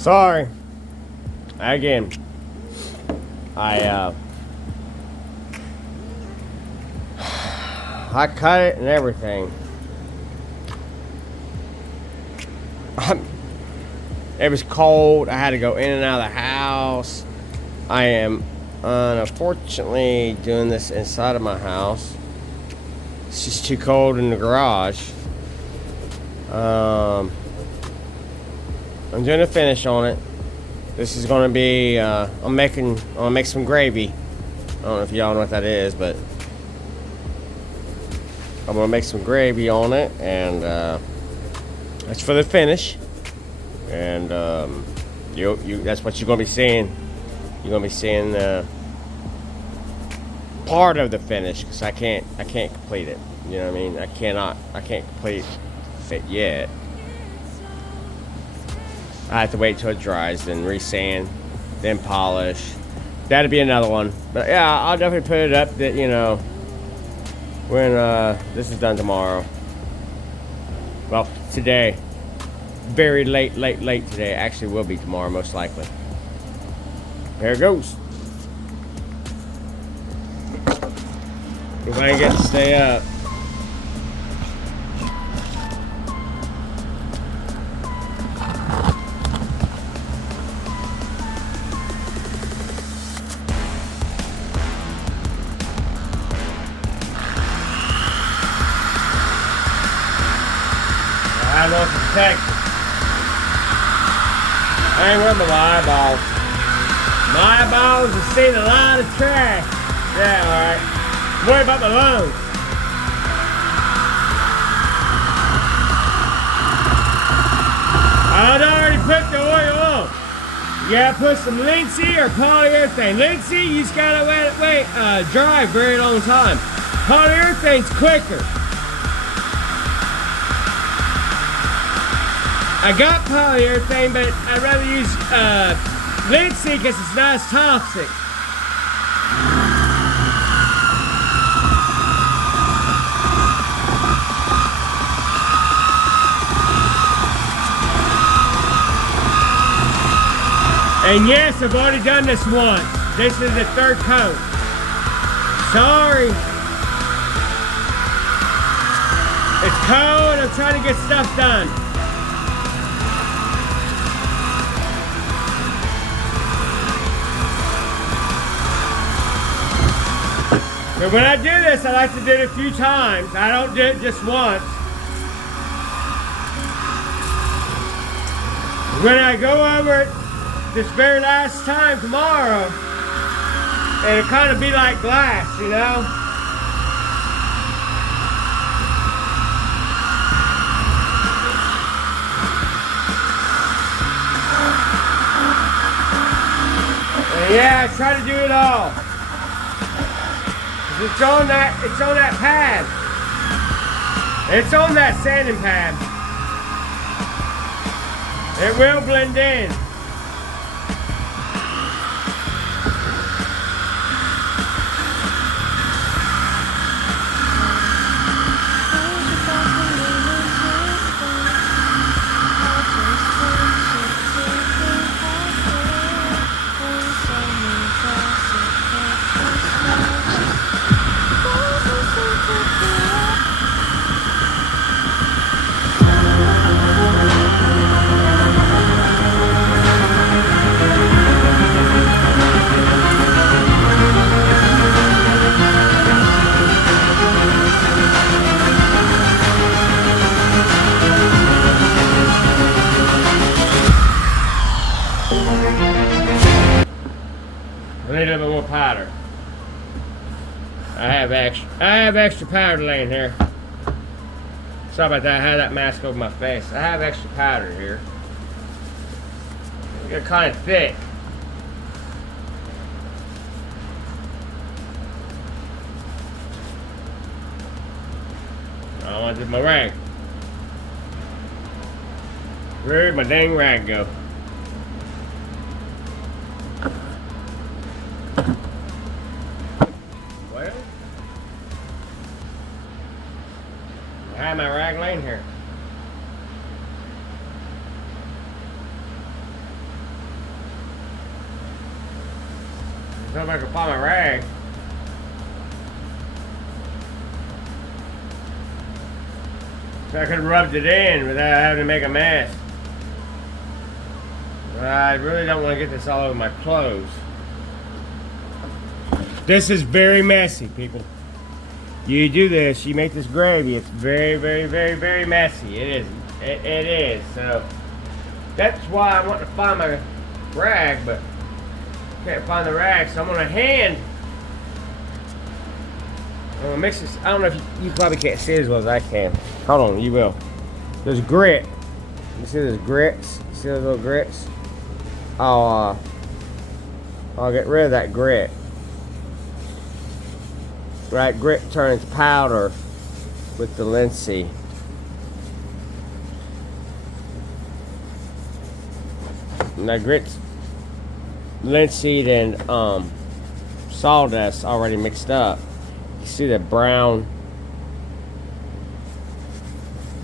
Sorry. Again. I I cut it and everything. It was cold. I had to go in and out of the house. I am unfortunately doing this inside of my house. It's just too cold in the garage. I'm doing a finish on it. This is gonna be I'm gonna make some gravy. I don't know if y'all know what that is, but I'm gonna make some gravy on it, and that's for the finish. And that's what you're gonna be seeing. You're gonna be seeing part of the finish, because I can't complete it. You know what I mean? I can't complete it yet. I have to wait till it dries, then resand, then polish. That'll be another one. But yeah, I'll definitely put it up that, you know, when this is done tomorrow. Well, today. Very late today. Actually will be tomorrow, most likely. There it goes. If I get to stay up. I don't know if it's Texas. I ain't worried about my eyeballs. My eyeballs have seen a lot of trash. Yeah, alright. I'm worried about my lungs. I'd already put the oil on. You gotta put some linseed or polyurethane. Linseed, you just gotta let it dry a very long time. Polyurethane's quicker. I got polyurethane, but I'd rather use linseed because it's not as toxic. And yes, I've already done this once. This is the third coat. Sorry. It's cold, I'm trying to get stuff done. But when I do this, I like to do it a few times. I don't do it just once. When I go over it this very last time tomorrow, it'll kind of be like glass, you know? And yeah, I try to do it all. It's on that pad. It's on that sanding pad. It will blend in. I need a little bit more powder. I have extra powder laying here. Sorry about that, I had that mask over my face. I have extra powder here. They're kind of thick. I want to do my rag. Where'd my dang rag go? Well, I have my rag laying here. So if I can find my rag. So I could have rubbed it in without having to make a mess. But I really don't want to get this all over my clothes. This is very messy, people. You do this, you make this gravy. It's very, very, very, very messy. It is. It is. So that's why I want to find my rag, but can't find the rag. So I'm on a hand. I'm gonna mix this. I don't know if you probably can't see it as well as I can. Hold on, you will. There's grit. You see those grits? You see those little grits? I'll get rid of that grit. Right, grit turns powder with the linseed. And that grit's linseed and sawdust already mixed up. You see the brown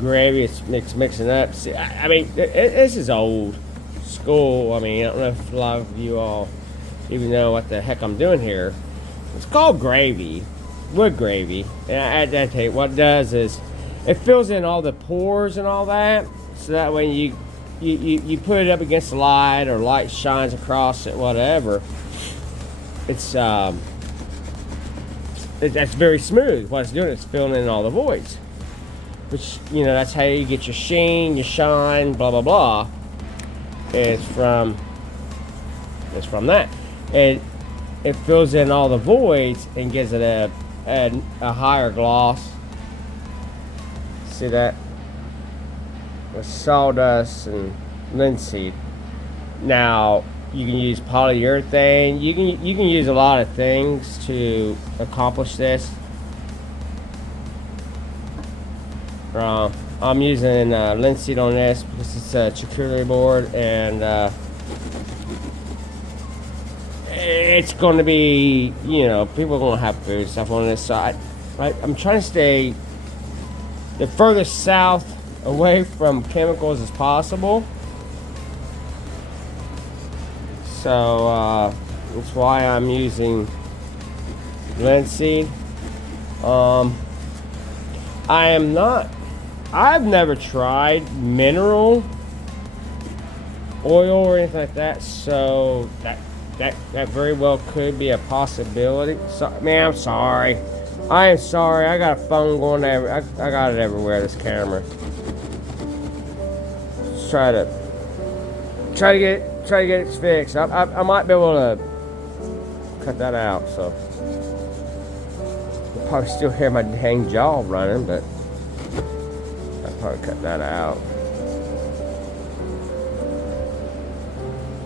gravy, it's mixing up. See, I mean, this is old school. I mean, I don't know if a lot of you all even know what the heck I'm doing here. It's called gravy, wood gravy. And I tell you, what it does is it fills in all the pores and all that, so that when you put it up against the light or light shines across it, whatever, that's very smooth. What it's doing is filling in all the voids, which, you know, that's how you get your sheen, your shine, blah blah blah. It's from that, and it fills in all the voids and gives it a higher gloss. See that? With sawdust and linseed. Now you can use polyurethane. You can use a lot of things to accomplish this. I'm using linseed on this because it's a charcuterie board, and it's going to be, you know, people are going to have food stuff on this side. Right? I'm trying to stay the furthest south away from chemicals as possible. So that's why I'm using linseed. I've never tried mineral oil or anything like that, so that very well could be a possibility. So, man, I'm sorry. I am sorry. I got a phone going there. I got it everywhere. This camera. Just try to get it fixed. I might be able to cut that out. So you'll probably still hear my dang jaw running, but I'll probably cut that out.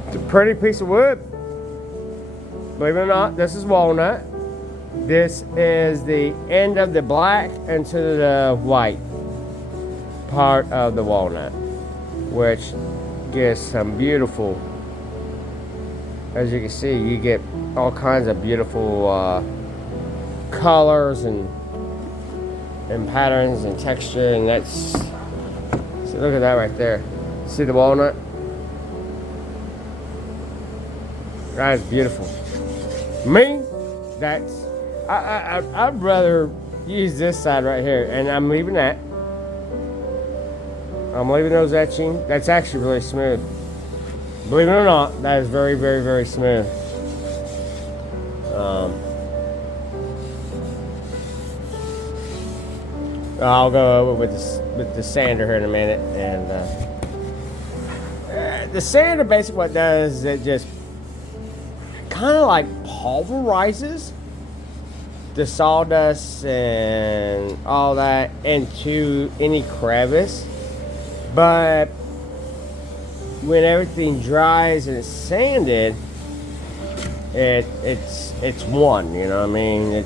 It's a pretty piece of wood. Believe it or not, this is walnut. This is the end of the black into the white part of the walnut, which gives some beautiful, as you can see, you get all kinds of beautiful colors and patterns and texture, and that's, see, look at that right there. See the walnut? That is beautiful. Me, that's, I'd rather use this side right here, and I'm leaving that. I'm leaving those etching. That's actually really smooth. Believe it or not, that is very, very, very smooth. I'll go over with the sander here in a minute, and the sander basically what it does is it just kind of like pulverizes the sawdust and all that into any crevice, but when everything dries and it's sanded, it's one, you know what I mean?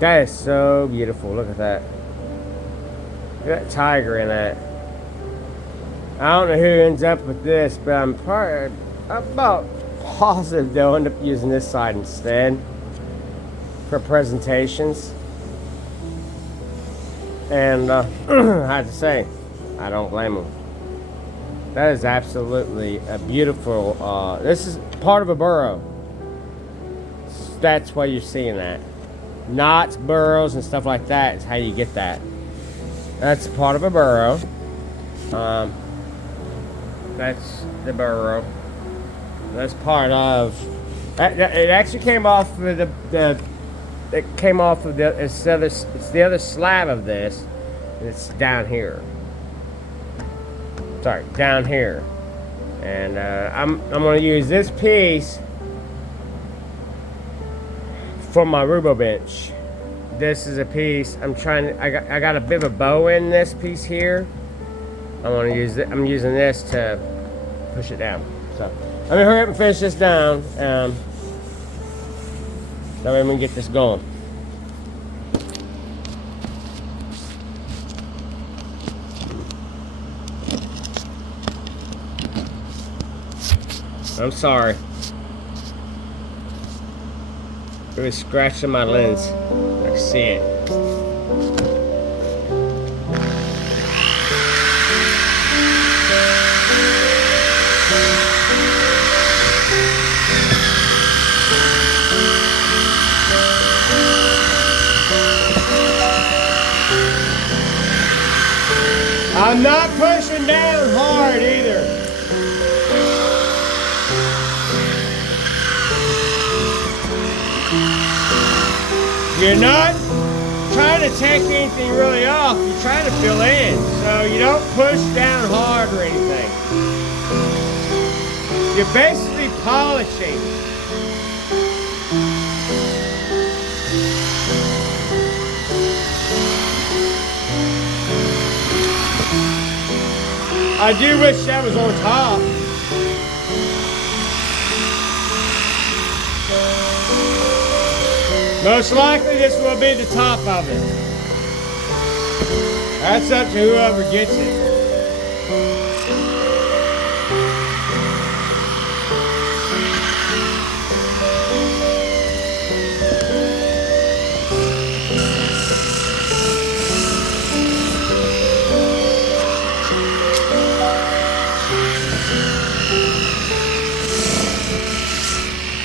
That is so beautiful. Look at that. Look at that tiger in that. I don't know who ends up with this, but I'm about positive they'll end up using this side instead for presentations. And I have to say, I don't blame them. That is absolutely a beautiful, this is part of a burrow. That's why you're seeing that. Knots, burrows, and stuff like that is how you get that. That's part of a burrow. That's the burrow. That's part of. It actually came off of the. It came off of the. It's the other slab of this. And it's down here. Sorry, down here. And I'm going to use this piece for my Rubo bench. This is a piece I got a bit of a bow in this piece here. I'm using this to push it down. So I'm gonna hurry up and finish this down. That way we can get this going. I'm sorry. It was scratching my lens. I can see it. I'm not pushing down hard either. You're not trying to take anything really off. You're trying to fill in. So you don't push down hard or anything. You're basically polishing. I do wish that was on top. Most likely this will be the top of it. That's up to whoever gets it.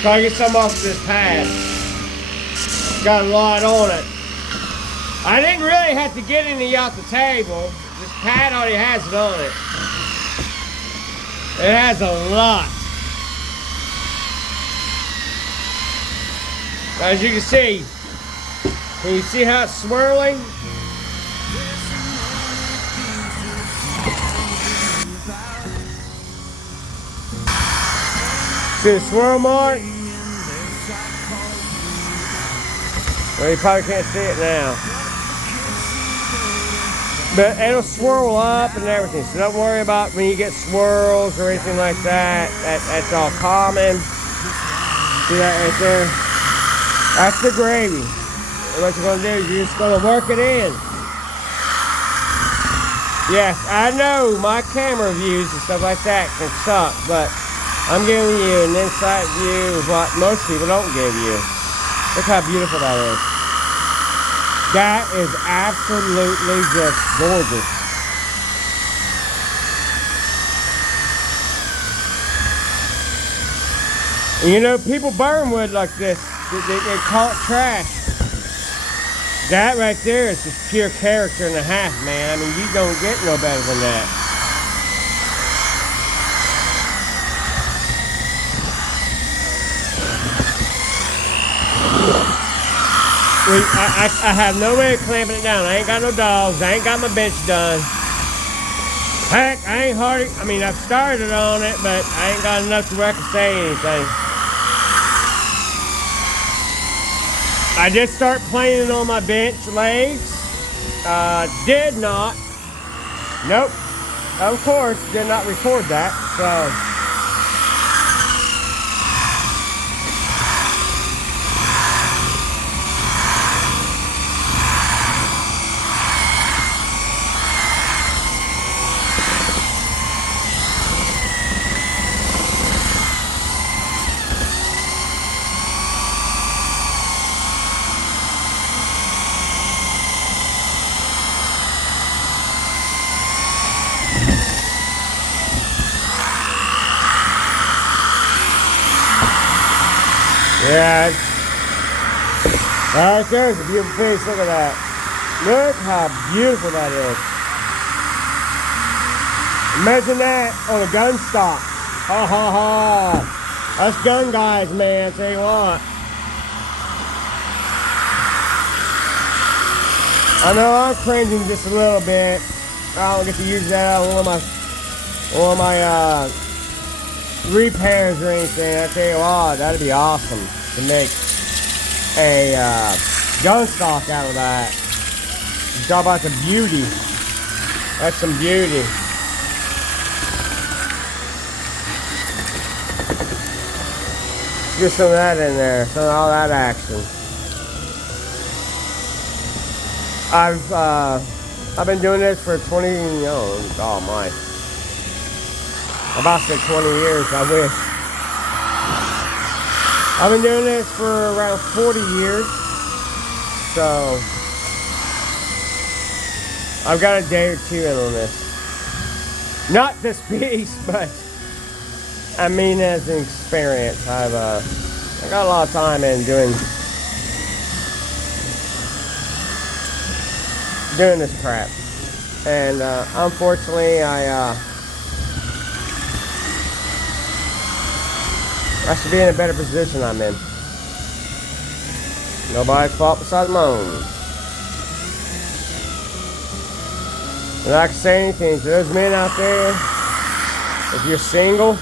Try to get some off this pad. Got a lot on it. I didn't really have to get any off the table. This pad already has it on it. It has a lot. As you can you see how it's swirling? See the swirl mark? Well, you probably can't see it now. But it'll swirl up and everything, so don't worry about when you get swirls or anything like that. That's all common. See that right there? That's the gravy. And what you're going to do is you're just going to work it in. Yes, I know my camera views and stuff like that can suck, but I'm giving you an inside view of what most people don't give you. Look how beautiful that is. That is absolutely just gorgeous. And you know, people burn wood like this. They call it trash. That right there is just pure character and a half, man. I mean, you don't get no better than that. I have no way of clamping it down. I ain't got no dogs. I ain't got my bench done. Heck, I ain't hardly, I mean, I've started on it, but I ain't got enough to where I can say anything. I did start planing on my bench legs. Did not. Nope. Of course, did not record that. So. Yeah. Right there's a beautiful piece. Look at that. Look how beautiful that is. Imagine that on a gun stock. Ha ha ha. Us gun guys, man. Tell you what. I know I'm cringing just a little bit. I don't get to use that on one of my repairs or anything. I tell you what, that'd be awesome to make a gun stock out of that. You talk about the beauty. That's some beauty. Get some of that in there, some of all that action. I've been doing this for 20, oh my. I'm about to say 20 years, I wish. I've been doing this for around 40 years. So, I've got a day or two in on this. Not this piece, but I mean as an experience. I got a lot of time in doing this crap. And unfortunately I should be in a better position I'm in. Nobody's fault besides my own. And I can say anything to those men out there, if you're single,